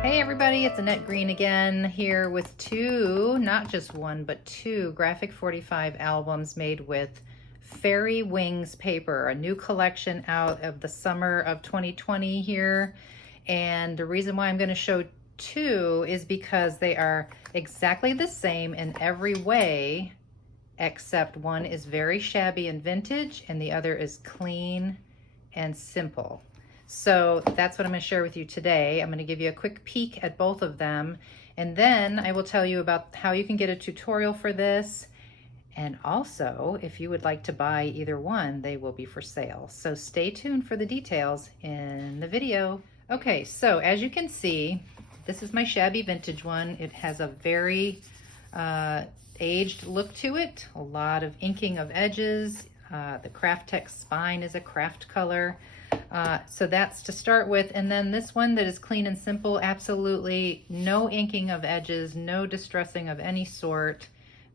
Hey everybody, it's Annette Green again here with two, not just one, but two Graphic 45 albums made with Fairy Wings paper, a new collection out of the summer of 2020 here. And the reason why I'm going to show two is because they are exactly the same in every way, except one is very shabby and vintage and the other is clean and simple. So that's what I'm going to share with you today. I'm going to give you a quick peek at both of them, and then I will tell you about how you can get a tutorial for this. And also, if you would like to buy either one, they will be for sale. So stay tuned for the details in the video. Okay, so as you can see, this is my shabby vintage one. It has a very aged look to it, a lot of inking of edges. The craft text spine is a craft color. So that's to start with. And then this one that is clean and simple, absolutely no inking of edges, no distressing of any sort,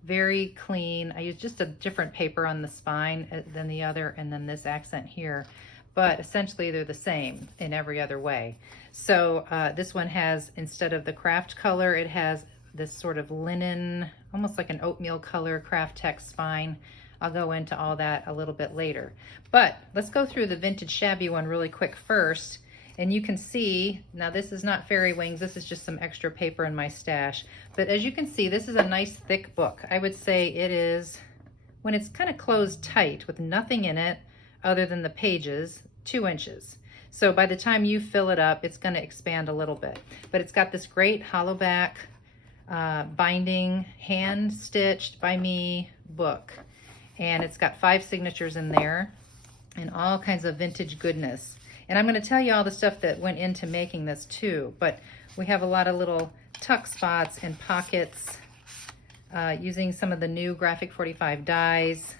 very clean. I use just a different paper on the spine than the other, and then this accent here, but essentially they're the same in every other way. So this one has, instead of the craft color, it has this sort of linen, almost like an oatmeal color craft text spine. I'll go into all that a little bit later. But let's go through the vintage shabby one really quick first. And you can see, now this is not Fairy Wings, this is just some extra paper in my stash. But as you can see, this is a nice thick book. I would say it is, when it's kind of closed tight with nothing in it other than the pages, 2 inches. So by the time you fill it up, it's going to expand a little bit. But it's got this great hollow back binding, hand stitched by me book. And it's got 5 signatures in there and all kinds of vintage goodness. And I'm going to tell you all the stuff that went into making this too, but we have a lot of little tuck spots and pockets using some of the new Graphic 45 dies.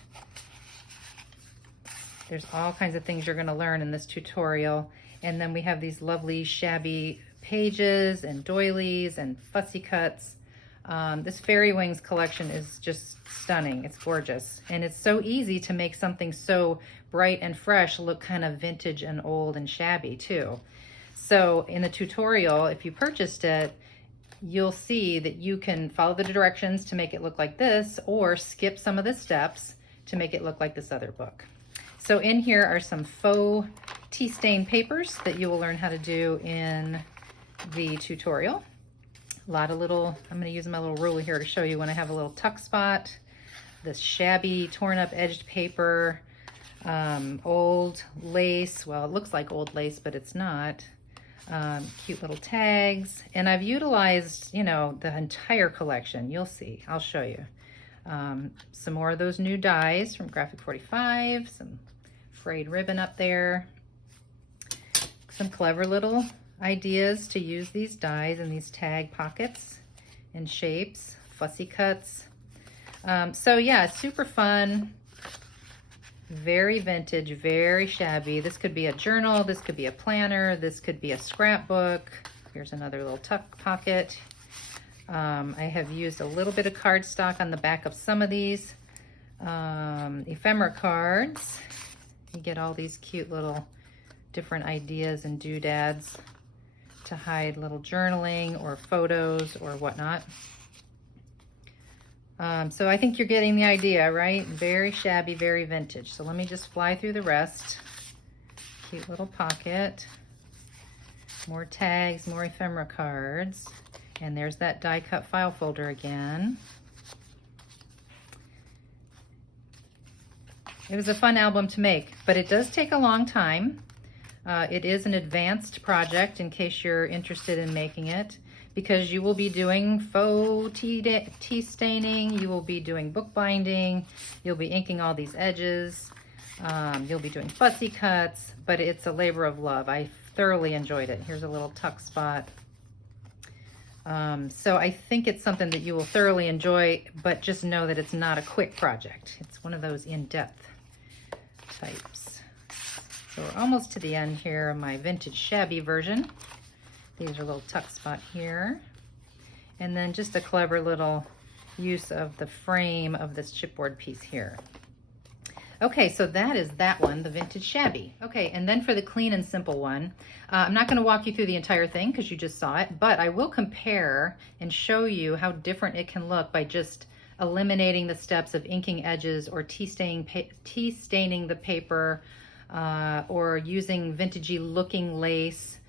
There's all kinds of things you're going to learn in this tutorial. And then we have these lovely shabby pages and doilies and fussy cuts. This Fairy Wings collection is just stunning. It's gorgeous. And it's so easy to make something so bright and fresh look kind of vintage and old and shabby too. So in the tutorial, if you purchased it, you'll see that you can follow the directions to make it look like this, or skip some of the steps to make it look like this other book. So in here are some faux tea stain papers that you will learn how to do in the tutorial. A lot of little, I'm going to use my little ruler here to show you when I have a little tuck spot, this shabby torn up edged paper, old lace. Well, it looks like old lace, but it's not. Cute little tags. And I've utilized, you know, the entire collection. You'll see. I'll show you. Some more of those new dies from Graphic 45, some frayed ribbon up there, some clever little ideas to use these dies in these tag pockets and shapes, fussy cuts. So yeah, super fun, very vintage, very shabby. This could be a journal, this could be a planner, this could be a scrapbook. Here's another little tuck pocket. I have used a little bit of cardstock on the back of some of these ephemera cards. You get all these cute little different ideas and doodads to hide little journaling or photos or whatnot. So I think you're getting the idea, right? Very shabby, very vintage. So let me just fly through the rest. Cute little pocket. More tags, more ephemera cards. And there's that die cut file folder again. It was a fun album to make, but it does take a long time. It is an advanced project in case you're interested in making it, because you will be doing faux tea staining, you will be doing bookbinding, you'll be inking all these edges, you'll be doing fussy cuts, but it's a labor of love. I thoroughly enjoyed it. Here's a little tuck spot. So I think it's something that you will thoroughly enjoy, but just know that it's not a quick project. It's one of those in-depth types. So we're almost to the end here of my vintage shabby version. These are a little tuck spot here. And then just a clever little use of the frame of this chipboard piece here. Okay, so that is that one, the Vintage Shabby. Okay, and then for the clean and simple one, I'm not going to walk you through the entire thing because you just saw it, but I will compare and show you how different it can look by just eliminating the steps of inking edges or tea staining the paper, or using vintagey looking lace.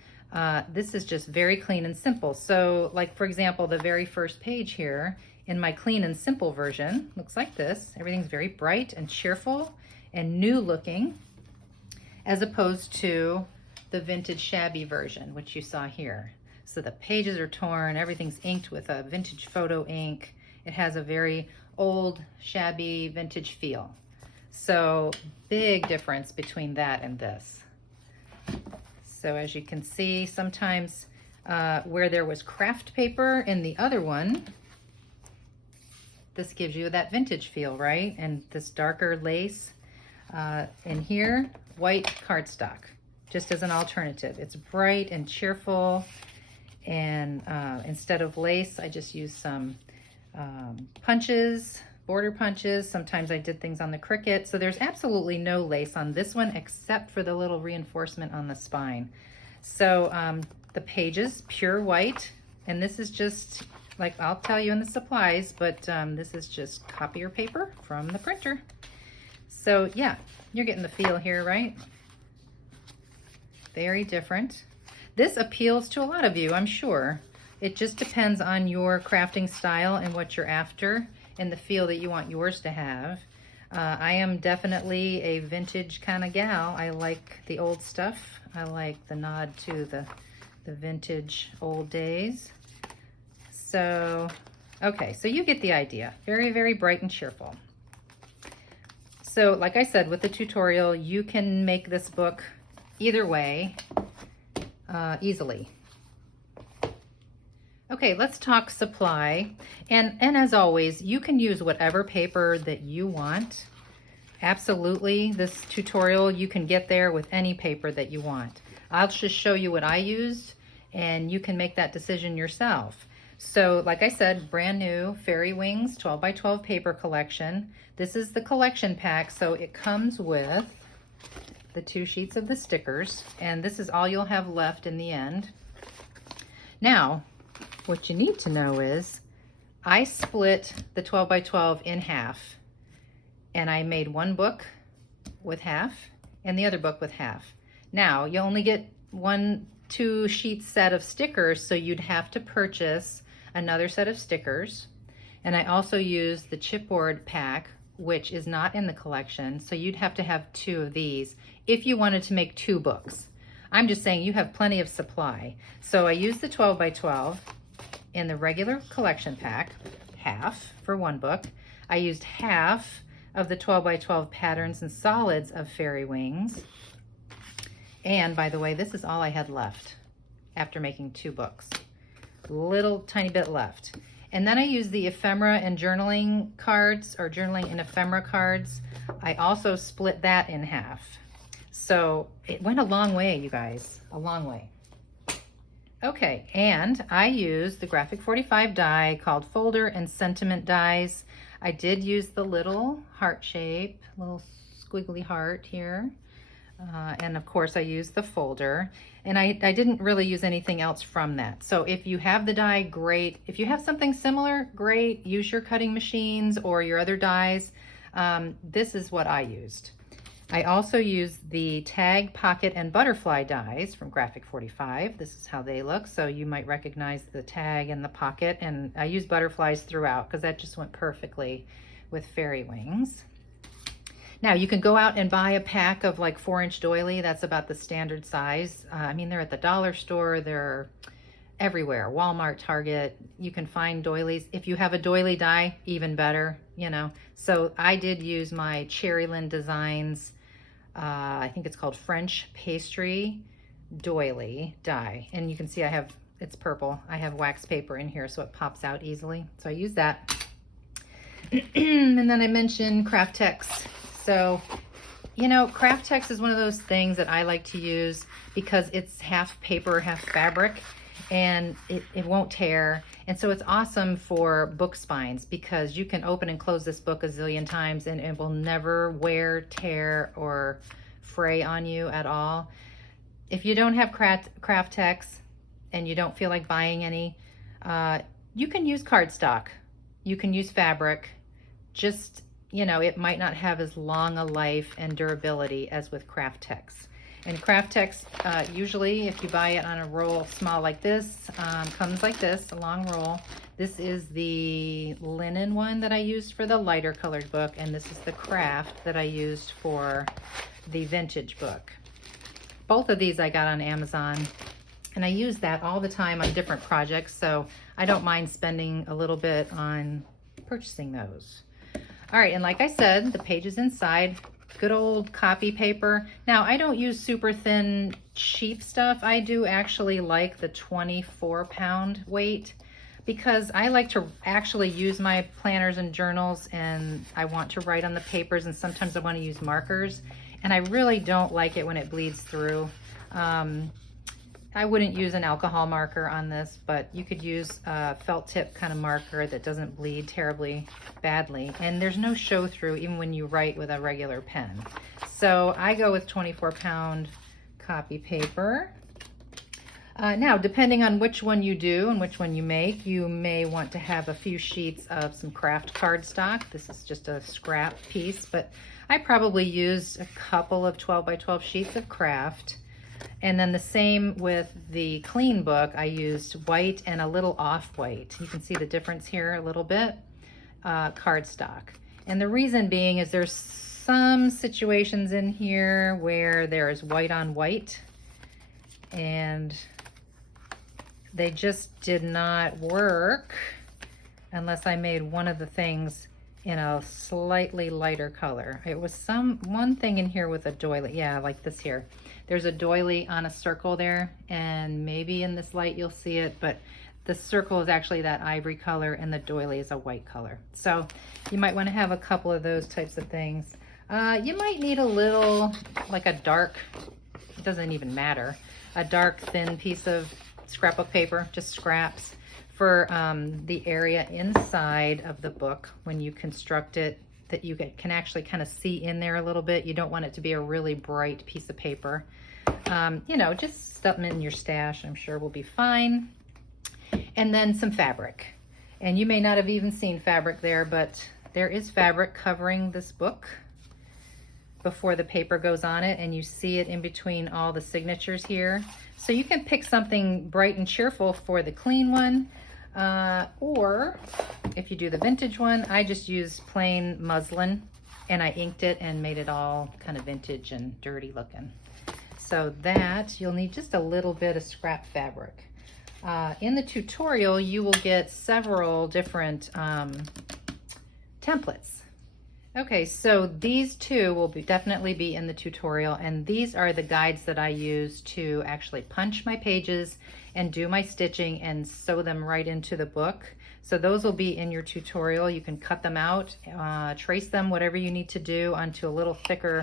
This is just very clean and simple. So like, for example, the very first page here in my clean and simple version looks like this. Everything's very bright and cheerful and new looking, as opposed to the Vintage Shabby version, which you saw here. So the pages are torn, everything's inked with a vintage photo ink. It has a very old, shabby, vintage feel. So big difference between that and this. So as you can see, sometimes where there was craft paper in the other one, this gives you that vintage feel, right? And this darker lace. In here, white cardstock, just as an alternative. It's bright and cheerful, and instead of lace, I just used some punches, border punches. Sometimes I did things on the Cricut. So there's absolutely no lace on this one except for the little reinforcement on the spine. So the pages, pure white, and this is just, like I'll tell you in the supplies, but this is just copier paper from the printer. So yeah, you're getting the feel here, right? Very different. This appeals to a lot of you, I'm sure. It just depends on your crafting style and what you're after and the feel that you want yours to have. I am definitely a vintage kind of gal. I like the old stuff. I like the nod to the vintage old days. So, okay, so you get the idea. Very, very bright and cheerful. So like I said, with the tutorial, you can make this book either way, easily. Okay, let's talk supply. And as always, you can use whatever paper that you want. Absolutely, this tutorial, you can get there with any paper that you want. I'll just show you what I used, and you can make that decision yourself. So like I said, brand new Fairy Wings 12 by 12 paper collection. This is the collection pack, so it comes with the 2 sheets of the stickers, and this is all you'll have left in the end. Now, what you need to know is I split the 12 by 12 in half, and I made one book with half and the other book with half. Now, you only get 2 sheet set of stickers, so you'd have to purchase another set of stickers. And I also used the chipboard pack, which is not in the collection, so you'd have to have 2 of these if you wanted to make 2 books. I'm just saying you have plenty of supply. So I used the 12 by 12 in the regular collection pack, half for one book. I used half of the 12 by 12 patterns and solids of Fairy Wings. And by the way, this is all I had left after making 2 books. Little tiny bit left. And then I used the ephemera and journaling cards, or journaling and ephemera cards. I also split that in half. So it went a long way, you guys, a long way. Okay, and I used the Graphic 45 die called Folder and Sentiment dies. I did use the little heart shape, little squiggly heart here. And of course I used the folder, and I didn't really use anything else from that. So if you have the die, great. If you have something similar, great. Use your cutting machines or your other dies. This is what I used. I also used the tag, pocket, and butterfly dies from Graphic 45. This is how they look. So you might recognize the tag and the pocket, and I used butterflies throughout because that just went perfectly with Fairy Wings. Now you can go out and buy a pack of like 4-inch doily. That's about the standard size. I mean, they're at the dollar store, they're everywhere, Walmart, Target. You can find doilies. If you have a doily die, even better, you know. So I did use my Cherryland Designs, I think it's called French Pastry doily die. And you can see it's purple. I have wax paper in here so it pops out easily. So I use that. And then I mentioned Craft Text. So, you know, Craft Text is one of those things that I like to use because it's half paper, half fabric. and it won't tear. And so it's awesome for book spines because you can open and close this book a zillion times and it will never wear, tear, or fray on you at all. If you don't have craft text and you don't feel like buying any, you can use cardstock. You can use fabric. Just, you know, it might not have as long a life and durability as with craft text. And craft text, usually if you buy it on a roll small like this, comes like this, a long roll. This is the linen one that I used for the lighter colored book, and this is the craft that I used for the vintage book. Both of these I got on Amazon, and I use that all the time on different projects, so I don't mind spending a little bit on purchasing those. All right, and like I said, the pages inside, good old copy paper. Now, I don't use super thin, cheap stuff. I do actually like the 24-pound weight because I like to actually use my planners and journals, and I want to write on the papers, and sometimes I want to use markers, and I really don't like it when it bleeds through. I wouldn't use an alcohol marker on this, but you could use a felt tip kind of marker that doesn't bleed terribly badly. And there's no show through even when you write with a regular pen. So I go with 24-pound copy paper. Now, depending on which one you do and which one you make, you may want to have a few sheets of some craft cardstock. This is just a scrap piece, but I probably used a couple of 12 by 12 sheets of craft. And then the same with the clean book, I used white and a little off-white. You can see the difference here a little bit, cardstock. And the reason being is there's some situations in here where there is white on white, and they just did not work unless I made one of the things in a slightly lighter color. It was one thing in here with a doily, yeah, like this here. There's a doily on a circle there, and maybe in this light you'll see it, but the circle is actually that ivory color and the doily is a white color. So you might want to have a couple of those types of things. You might need a little, like a dark, it doesn't even matter, a dark thin piece of scrapbook paper, just scraps, for the area inside of the book when you construct it, that you can actually kind of see in there a little bit. You don't want it to be a really bright piece of paper. You know, just something in your stash, I'm sure will be fine. And then some fabric. And you may not have even seen fabric there, but there is fabric covering this book before the paper goes on it, and you see it in between all the signatures here. So you can pick something bright and cheerful for the clean one, or if you do the vintage one, I just used plain muslin and I inked it and made it all kind of vintage and dirty looking. So that, you'll need just a little bit of scrap fabric. In the tutorial, you will get several different templates. Okay, so these two will definitely be in the tutorial, and these are the guides that I use to actually punch my pages and do my stitching and sew them right into the book. So those will be in your tutorial. You can cut them out, trace them, whatever you need to do, onto a little thicker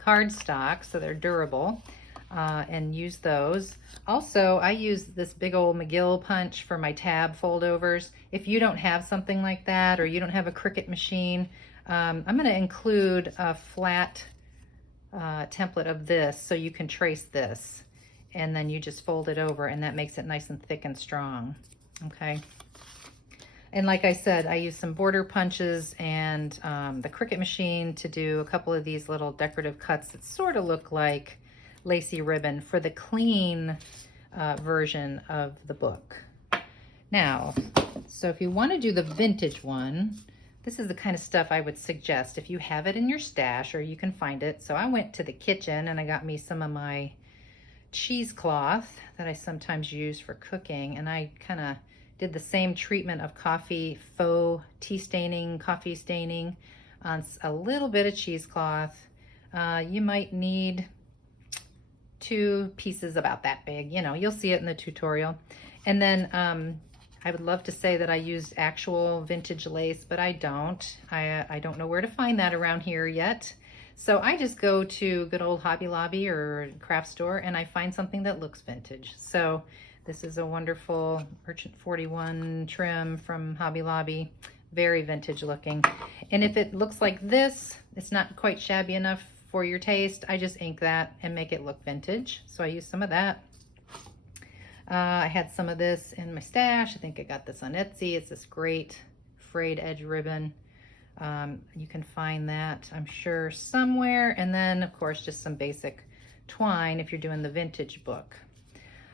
cardstock so they're durable, and use those. Also, I use this big old McGill punch for my tab foldovers. If you don't have something like that, or you don't have a Cricut machine, I'm going to include a flat template of this so you can trace this, and then you just fold it over, and that makes it nice and thick and strong. Okay. And like I said, I use some border punches and the Cricut machine to do a couple of these little decorative cuts that sort of look like lacy ribbon for the clean version of the book. Now, so if you want to do the vintage one, this is the kind of stuff I would suggest if you have it in your stash or you can find it. So I went to the kitchen and I got me some of my cheesecloth that I sometimes use for cooking, and I kind of did the same treatment of coffee, faux tea staining, coffee staining on a little bit of cheesecloth. You might need 2 pieces about that big, you know, you'll see it in the tutorial. And then I would love to say that I used actual vintage lace, but I don't. I don't know where to find that around here yet. So I just go to good old Hobby Lobby or craft store and I find something that looks vintage. So This is a wonderful Merchant 41 trim from Hobby Lobby. Very vintage looking. And if it looks like this, it's not quite shabby enough for your taste, I just ink that and make it look vintage. So I use some of that. I had some of this in my stash. I think I got this on Etsy. It's this great frayed edge ribbon. You can find that, I'm sure, somewhere. And then, of course, just some basic twine if you're doing the vintage book.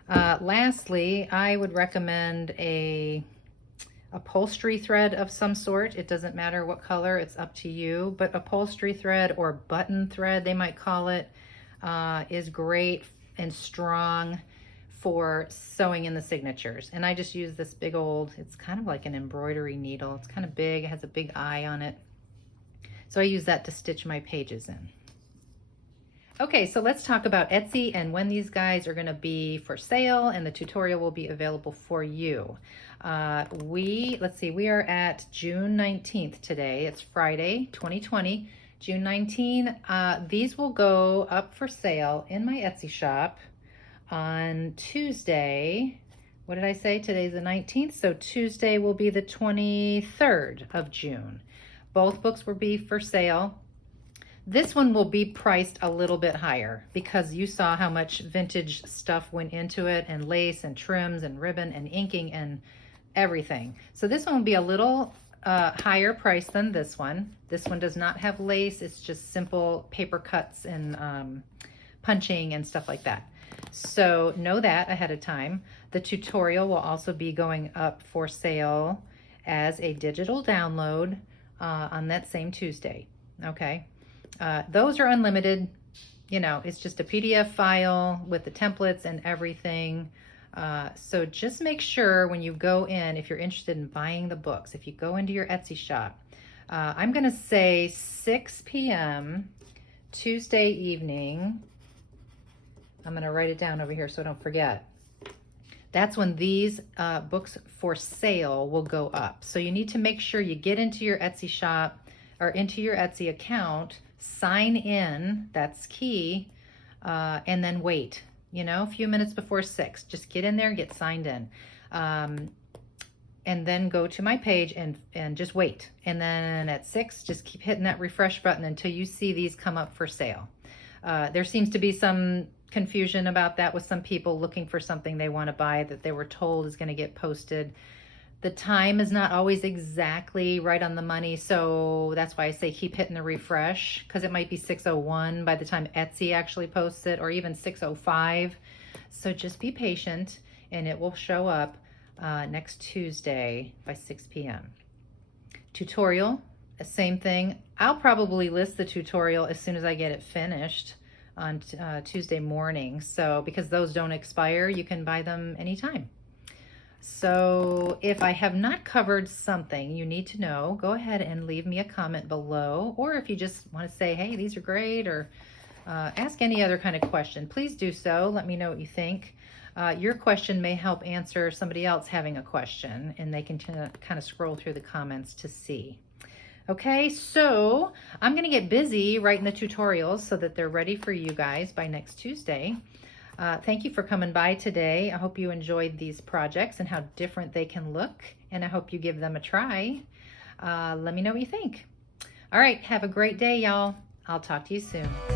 Lastly, I would recommend a upholstery thread of some sort. It doesn't matter what color, it's up to you, but upholstery thread or button thread, they might call it, is great and strong for sewing in the signatures. And I just use this big old, it's kind of like an embroidery needle. It's kind of big, it has a big eye on it. So I use that to stitch my pages in. Okay, so let's talk about Etsy and when these guys are gonna be for sale and the tutorial will be available for you. Let's see, we are at June 19th today. It's Friday, 2020, June 19. These will go up for sale in my Etsy shop on Tuesday. What did I say? Today's the 19th, so Tuesday will be the 23rd of June. Both books will be for sale. This one will be priced a little bit higher because you saw how much vintage stuff went into it, and lace and trims and ribbon and inking and everything. So this one will be a little higher price than this one. This one does not have lace. It's just simple paper cuts and punching and stuff like that. So know that ahead of time. The tutorial will also be going up for sale as a digital download on that same Tuesday. Okay. Those are unlimited. You know, it's just a PDF file with the templates and everything. So just make sure when you go in, if you're interested in buying the books, if you go into your Etsy shop, I'm going to say 6 p.m. Tuesday evening. I'm going to write it down over here so I don't forget. That's when these books for sale will go up. So you need to make sure you get into your Etsy shop or into your Etsy account, sign in, that's key, and then wait, you know, a few minutes before 6. Just get in there and get signed in. And then go to my page and just wait. And then at 6, just keep hitting that refresh button until you see these come up for sale. There seems to be some confusion about that with some people looking for something they want to buy that they were told is going to get posted. The time is not always exactly right on the money, so that's why I say keep hitting the refresh, because it might be 6:01 by the time Etsy actually posts it, or even 6:05. So just be patient and it will show up next Tuesday by 6 p.m. Tutorial, same thing. I'll probably list the tutorial as soon as I get it finished on Tuesday morning. So because those don't expire, you can buy them anytime. So if I have not covered something you need to know, go ahead and leave me a comment below. Or if you just want to say, hey, these are great, or ask any other kind of question, please do so. Let me know what you think. Your question may help answer somebody else having a question, and they can kind of scroll through the comments to see. Okay, so I'm going to get busy writing the tutorials so that they're ready for you guys by next Tuesday. Thank you for coming by today. I hope you enjoyed these projects and how different they can look, and I hope you give them a try. Let me know what you think. All right, have a great day, y'all. I'll talk to you soon.